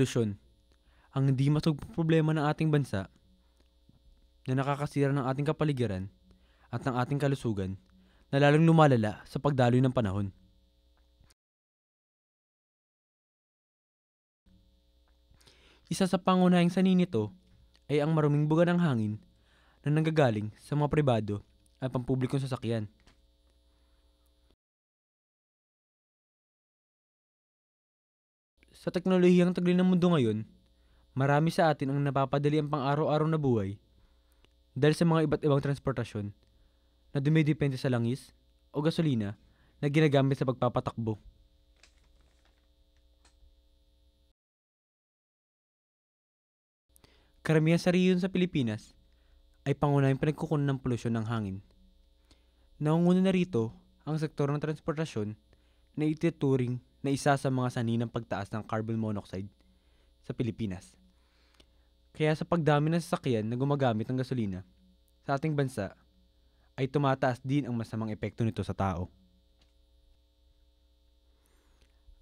polusyon, ang hindi matugbang problema ng ating bansa na nakakasira ng ating kapaligiran at ng ating kalusugan na lalong lumalala sa pagdaloy ng panahon. Isa sa pangunahing sanhi nito ay ang maruming buga ng hangin na nanggagaling sa mga pribado at pampublikong sasakyan. Sa teknolohiyang taglay ng mundo ngayon, marami sa atin ang napapadali ang pang-araw-araw na buhay dahil sa mga iba't ibang transportasyon na dumidepende sa langis o gasolina na ginagamit sa pagpapatakbo. Karamihan sa rehiyon sa Pilipinas ay pangunahing pinagkukunan ng polusyon ng hangin. Nangunguna na rito ang sektor ng transportasyon na itinuturing na isa sa mga sanhi ng pagtaas ng carbon monoxide sa Pilipinas. Kaya sa pagdami ng sasakyan na gumagamit ng gasolina sa ating bansa, ay tumataas din ang masamang epekto nito sa tao.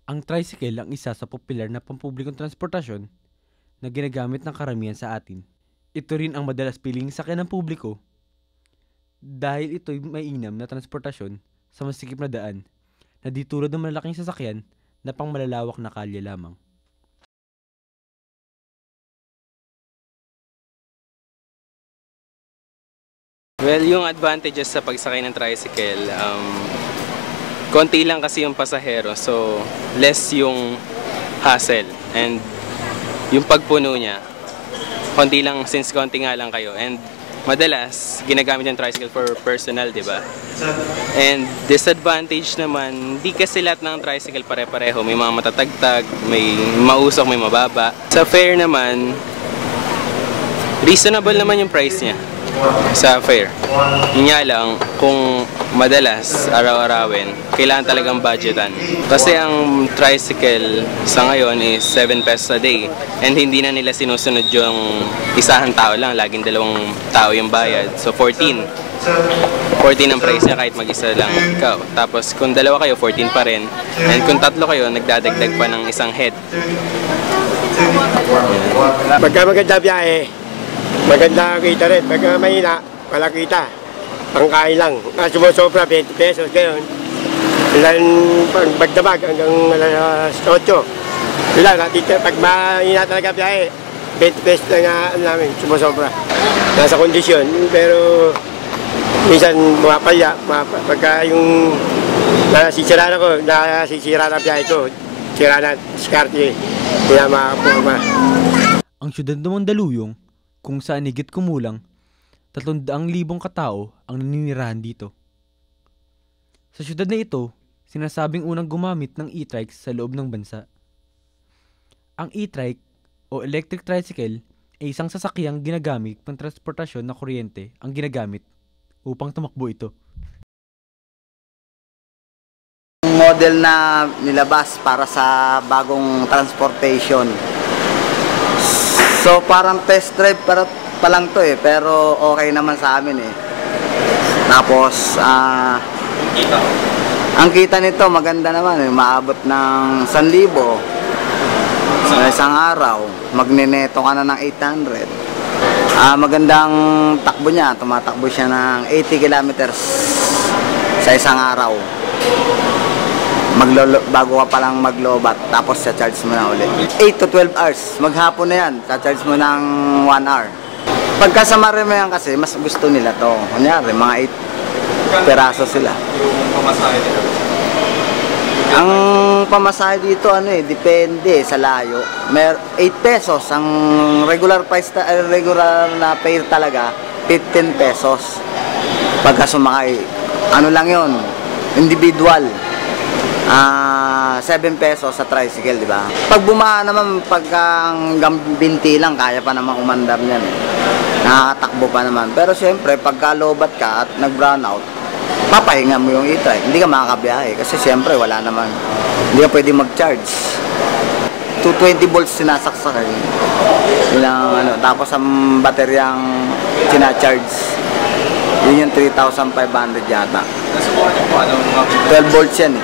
Ang tricycle ang isa sa popular na pampublikong transportasyon na ginagamit ng karamihan sa atin. Ito rin ang madalas piling sakyan ng publiko dahil ito'y mainam na transportasyon sa masikip na daan na di tulad ng malalaking sasakyan na pang malalawak na kalye lamang. Well, yung advantages sa pagsakay ng tricycle, konti lang kasi yung pasahero, so less yung hassle. And yung pagpuno niya, konti lang since konti nga lang kayo. And madalas, ginagamit yung tricycle for personal, di ba? And disadvantage naman, di kasi lahat ng tricycle pare-pareho. May mga matatagtag, may mausok, may mababa. Sa fare naman, reasonable naman yung price niya sa fare. Yun nga lang, kung madalas, araw-arawin, kailangan talagang budgetan. Kasi ang tricycle sa ngayon is 7 pesos a day. And hindi na nila sinusunod yung isahang tao lang, laging 2 tao yung bayad. So 14 ang price niya kahit mag-isa lang ikaw. Tapos kung 2 kayo, 14 pa rin. And kung 3 kayo, nagdadagdag pa ng isang head. Pagka maganda biyahe, maganda kita rin. Pagka mahina, wala kita. Pangkain lang. Sumusobra 20 pesos ngayon. Ilan pagdamag hanggang alas 8. Wala, pag mahina talaga biyahe, 20 pesos na nga namin, sumusobra. Nasa kondisyon, pero minsan mapapaya. Pagka yung nasisira na biyahe ko, sira na diskarte, hindi na makaporma. Ang siyudad ng Mandaluyong, kung saan higit kumulang 300,000 katao ang naninirahan dito. Sa siyudad na ito, sinasabing unang gumamit ng e-trikes sa loob ng bansa. Ang e-trike o electric tricycle ay isang sasakyang ginagamit pang transportasyon na kuryente ang ginagamit upang tumakbo ito. Model na nilabas para sa bagong transportation. So parang test drive pa lang to pero okay naman sa amin Tapos ang kita nito maganda naman maabot ng 1,000 sa isang araw. Magneneto ka na ng 800. Magandang takbo niya, tumatakbo siya ng 80 kilometers sa isang araw. Bago ka palang maglobat, tapos sa-charge mo na ulit. 8 to 12 hours, maghapon na yan, sa-charge mo ng 1 hour. Pagka sa Marimayan kasi, mas gusto nila to. Kunyari, mga 8 peraso sila. Ang pamasahe dito, depende sa layo. 8 pesos, ang regular price, regular na fare talaga, 15 pesos. Pagka sumakay, ano lang yon, individual. 7 pesos sa tricycle, di ba? Pag bumaha naman, pagka hanggang 20 lang, kaya pa naman umandar niyan. Nakakatakbo pa naman. Pero siyempre, pagka lobat ka at nag-brown out, papahinga mo yung e-trike. Hindi ka makakabiyahe kasi siyempre wala naman. Hindi ka pwede mag-charge. 220 volts sinasaksak. Tapos ang bateryang sinacharge, yun yung 3,500 yata. 12 volts yan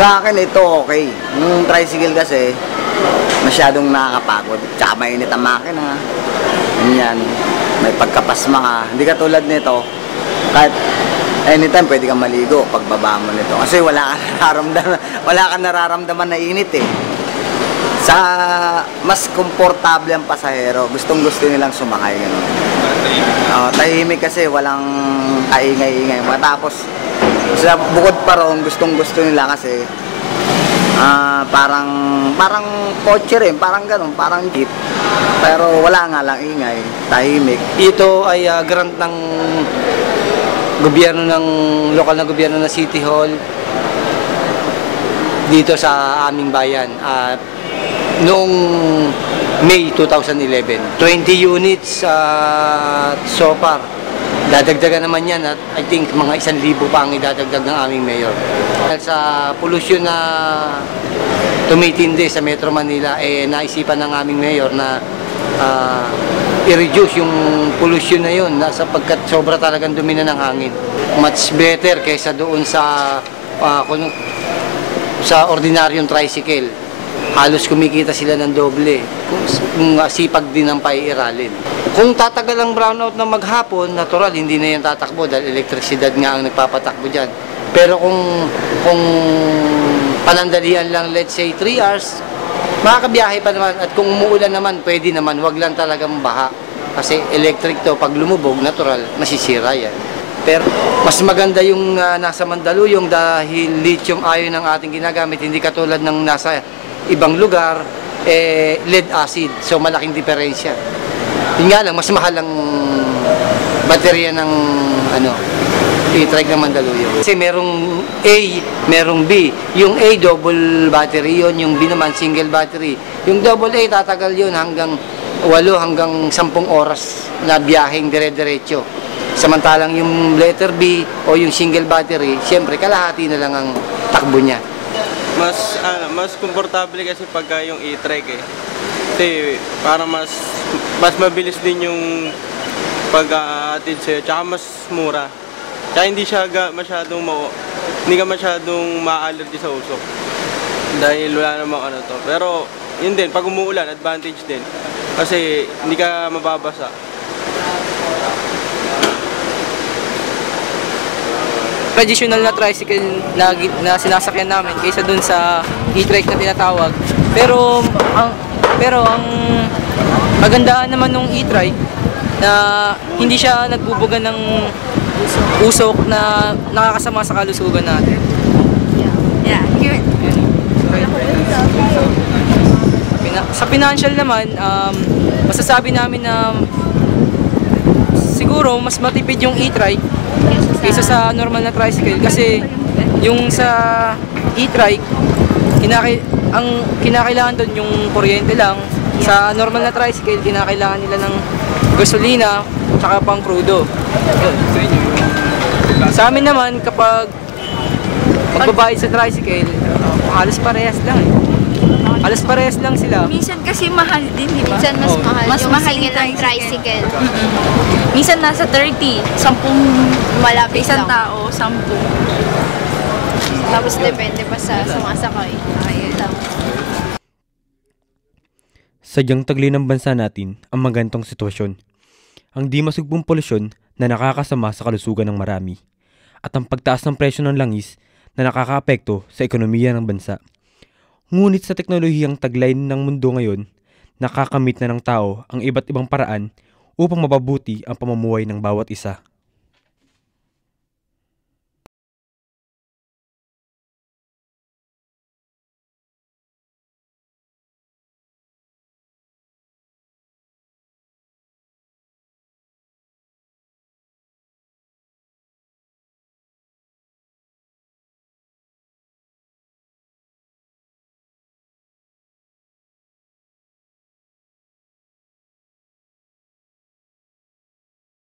Sa akin ito okay. Yung tricycle kasi, masyadong nakakapagod. Tsaka mainit ang makina. Ganyan. May pagkapasma ka. Hindi katulad nito, kahit anytime pwede kang maligo pagbaba mo nito. Kasi wala kang nararamdaman na init eh. Sa mas komportable ang pasahero, gustong-gusto nilang sumakay. Tahimik kasi walang kaingay-ingay. Matapos, sa bukod pa roon, gustong-gusto nila kasi parang kotse rin, parang ganun, parang jeep. Pero wala nga lang ingay, tahimik. Ito ay grant ng gobyerno ng lokal na gobyerno ng City Hall dito sa aming bayan. Noong May 2011, 20 units so far. Dadagdagan naman yan at I think mga 1,000 pa ang idadagdag ng aming mayor. Dahil sa pollution na tumitindi sa Metro Manila, naisipan ng aming mayor na i-reduce yung pollution na yun sapagkat sobra talagang dumi na ng hangin. Much better kaysa doon sa ordinaryong tricycle. Halos kumikita sila ng doble kung sipag din ang paiiralin. Kung tatagal ang brownout na maghapon, natural, hindi na yan tatakbo dahil elektrisidad nga ang nagpapatakbo dyan. Pero kung panandalian lang, let's say 3 hours, makakabiyahe pa naman. At kung umuulan naman, pwede naman, wag lang talagang baha. Kasi electric to, pag lumubog, natural, masisira yan. Pero mas maganda yung nasa Mandaluyong dahil lithium ion ang ating ginagamit, hindi katulad ng nasa ibang lugar, lead acid. So malaking diferensya. Yun nga lang, mas mahal ang baterya ng e-trike ng Mandaluyong. Kasi merong A, merong B. Yung A, double battery yun. Yung B naman, single battery. Yung double A, tatagal yun hanggang 8 hanggang 10 oras na biyaheng dire-diretso. Samantalang yung letter B o yung single battery, siyempre kalahati na lang ang takbo niya. Mas komportable kasi pagka yung e-trike eh. Kasi para mas mabilis din yung pag-aatid sa'yo, tsaka mas mura. Kaya hindi ka masyadong ma-allergy sa usok. Dahil wala namang to. Pero yun din, pag umuulan, advantage din. Kasi hindi ka mababasa. Traditional na tricycle na sinasakyan namin kaysa dun sa e-trike na tinatawag. Pero ang magandaan naman ng e-trike na hindi siya nagbubuga ng usok na nakakasama sa kalusugan natin. Yeah. Sa financial naman, masasabi namin na siguro mas matipid yung e-trike kaysa sa normal na tricycle kasi yung sa e-trike ang kinakailangan doon yung kuryente lang. Sa normal na tricycle kinakailangan nila ng gasolina tsaka pang krudo. Sa amin naman kapag magbabayad sa tricycle, halos parehas lang eh. Halos parehas lang sila. Minsan kasi mahal din, di ba? Minsan mas mahal Mas yung mahal single yung ng tricycle. Minsan nasa 30, 10 Malapit isang lang. tao, 10. Tapos depende pa sa sumasakay. Ayun. Sadyang tagli ng bansa natin ang magantong sitwasyon. Ang di masugbong polusyon na nakakasama sa kalusugan ng marami. At ang pagtaas ng presyo ng langis na nakakaapekto sa ekonomiya ng bansa. Ngunit sa teknolohiyang taglay ng mundo ngayon, nakakamit na ng tao ang iba't ibang paraan upang mapabuti ang pamumuhay ng bawat isa.